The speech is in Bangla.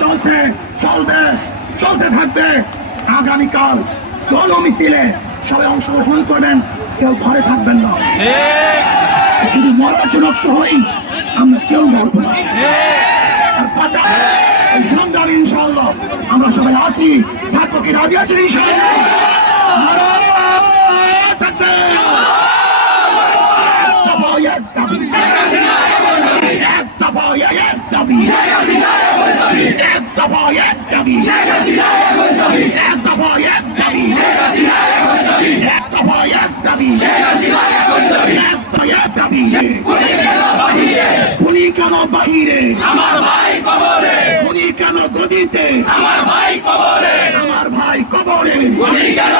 চলছে, চলবে, চলতে থাকবে। আগামীকাল দল মিছিলে সবাই অংশগ্রহণ করবেন, কেউ ঘরে থাকবেন না। শুধু মরার জন্য হই, আমরা কেউ মরব না। সংগ্রাম ইনশাআল্লাহ আমরা সবাই আছি, থাকবো কি রাজি আছেন ইনশাআল্লাহ? উনি কেন বাহিরে, আমার ভাই কবরে, উনি কেন গদিতে, আমার ভাই কবরে, আমার ভাই কবরে, উনি কেন